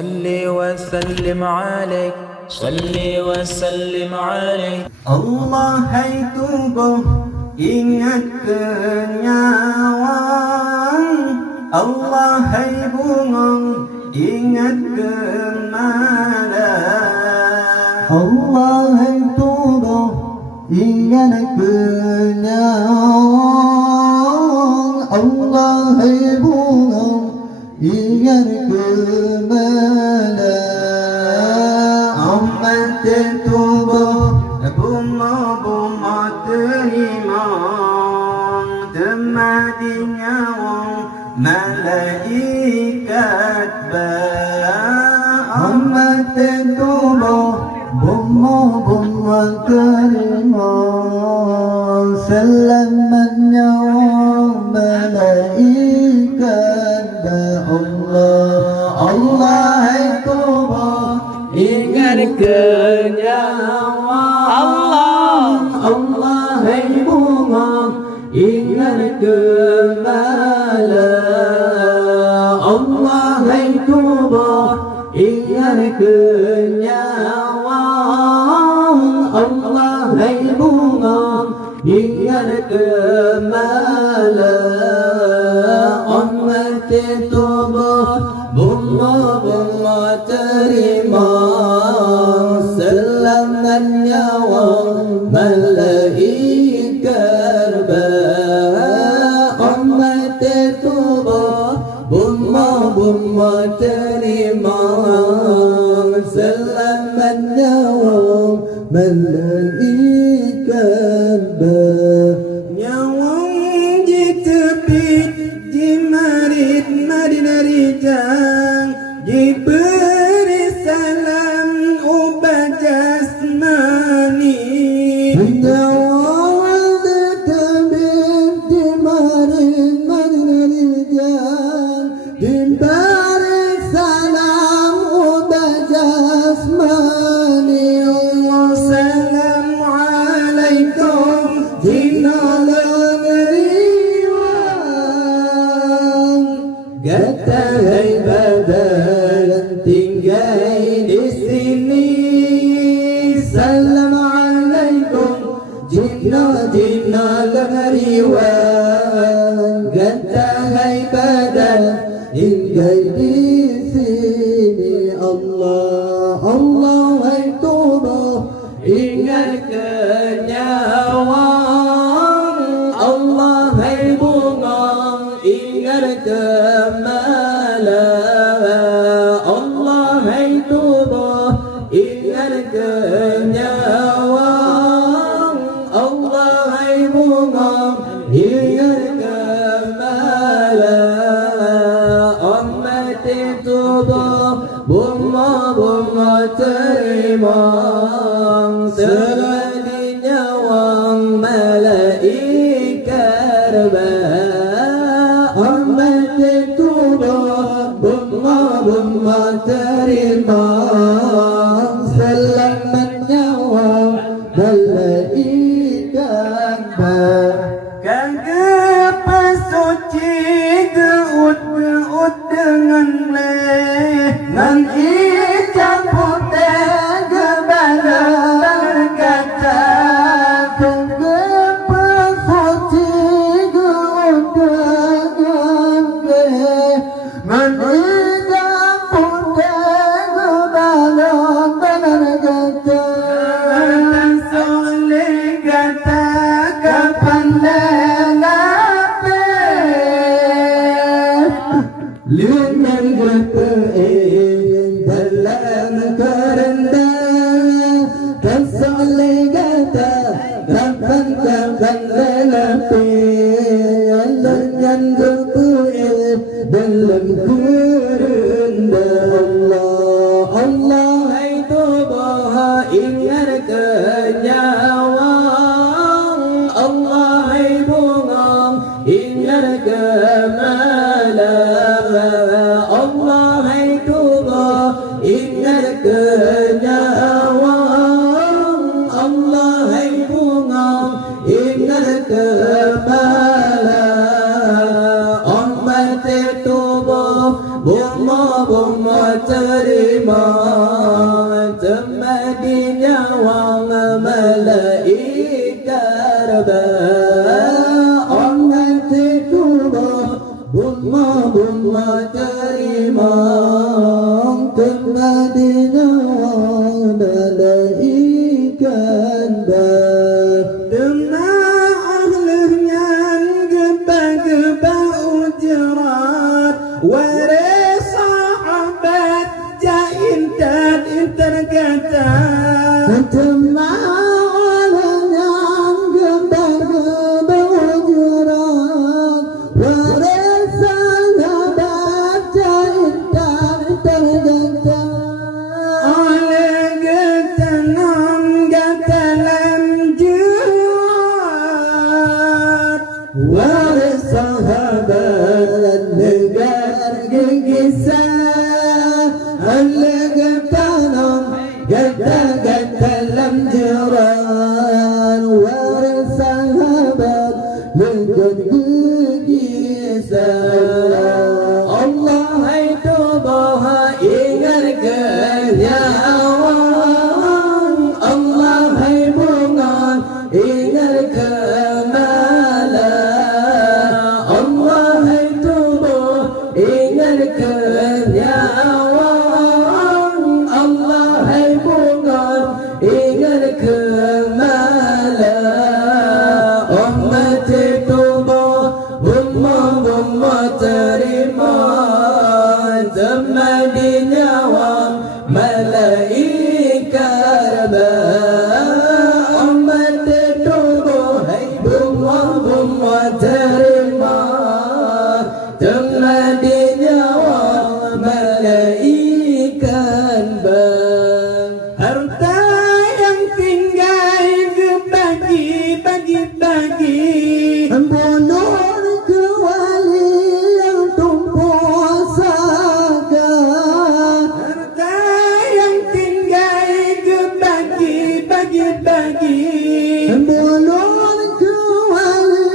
صل وسلم عليك صل وسلم عليك Allah hai tubuh ingat kenyawang, Allah hai bungong ingat kemalan. Allah hai tubuh ingat kenyawang, Allah hai bungong ingat kemalan. Amat tubuh bunga-bunga terima temadinya wong malaikat amat tubuh bunga-bunga terima selamatnya wong malaikat Allah hai tubuh ingat kenyawa Allah hai bunga ingat kembala Allah hai tubuh ingat kenyawa Allah hai bunga ingat kembala Amat tubuh bunga-bunga terima selamat nyawa malaikat amat tubuh bunga-bunga terima selamat nyawa malaikat nyawang di tepi di marit rijang diberi salam obat jasmani nyawang di tepi di marit rijang diberi salam obat jasmani Assalamualaikum jinnalan riwang kata hai badal tinggal di sini Assalamualaikum jinnalan riwang kata hai badal tinggal di sini Allah hai tubuh ingat kenyawang Allah hai bunga ingat kemala Allah hai tubuh ingat kenyawang Allah hai bunga ingat kemala Amat tubuh bunga-bunga terima selagi nyawang malaikat amat tubuh bunga-bunga terima selamat nyawang malaikat kagak suci geut dengan dengan hitam putih gebala berkata kagak suci geut dengan dengan hitam putih gebala berkata soleh kata kapan Lunan berpein dalam kerendah Kesoleh kata kapan lelapin Lunan berpein dalam kerendah Allah hai tubuh ingat kenyawang Allah hai bunga ingat kemalan Allah hai tubuh ingat kenyawang Allah hai bunga ingat kemala Amat tubuh bunga-bunga terima temadinya wang malaikat orang terima Bumma terima temadinya wang malaikat waris sahabat jain dan terkata orang yang gembar berjurat waris sahabat jain dan terkata oleh ketenang gatalan jurat waris sahabat negar kisah al-gatanam gata-gatalam jiran waris sahabat negar kisah Allah itu bahwa ingatkan ya awan Allah bungan ingatkan malam Allah itu ingatkan ya awan Allah bungan ingatkan malam umat itu bumma terima temadinya wang malaikat umat itu bumma terima temadinya wang malaikat harta yang tinggal bagi bunuh ke wali yang tumpuh saga harta yang tinggal bagi bunuh ke wali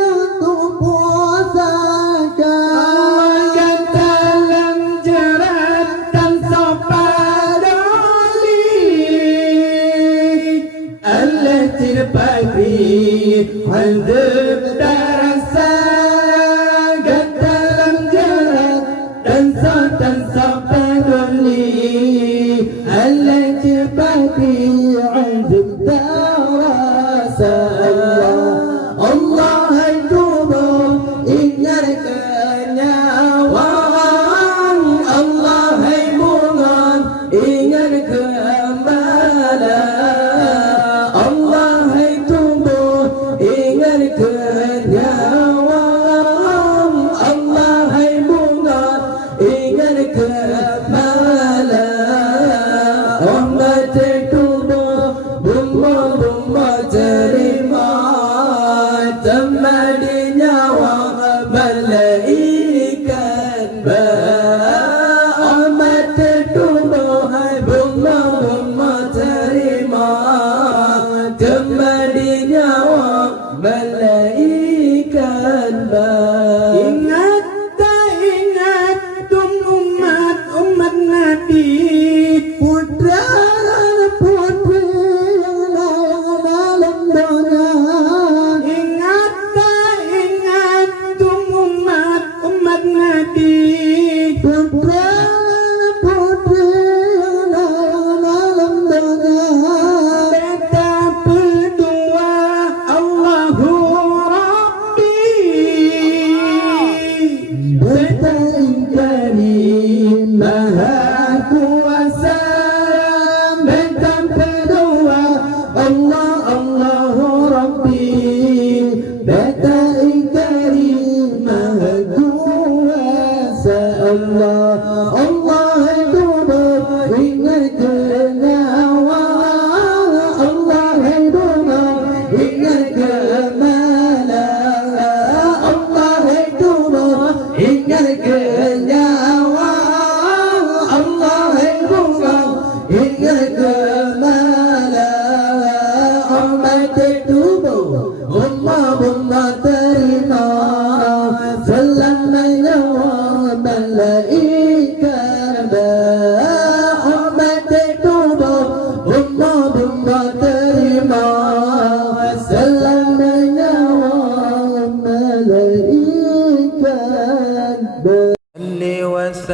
yang tumpuh saga dalam jerat dan sopadoli Allah terpati hadap darasa dalam jerat dan sopadoli Allah terpati hadap darasa Allah tubuh ingatkan nyawan Allah bungan ingatkan malam Allah tubuh ingatkan nyawan Allah bungan ingatkan malam umat tubuh bumma terima temadinya wang malaikat umat tubuh bumma terima temadinya wang malaikat ingat umat Nabi putra putri yang dalam dunia ingat umat Nabi putra putri yang dalam dunia beta berdua Allahu Rabbi beta ingkari Maha Kuasa beta berdua Allahu Rabbi beta ingkari Maha Kuasa Allah tubuh ingatkan nyawa Allah tubuh ingatkan malam Allah tubuh ingatkan nyawa Allah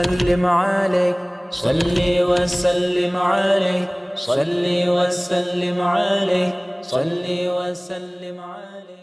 وسلم عليك صلي وسلم عليك صلي وسلم عليك صلي وسلم عليك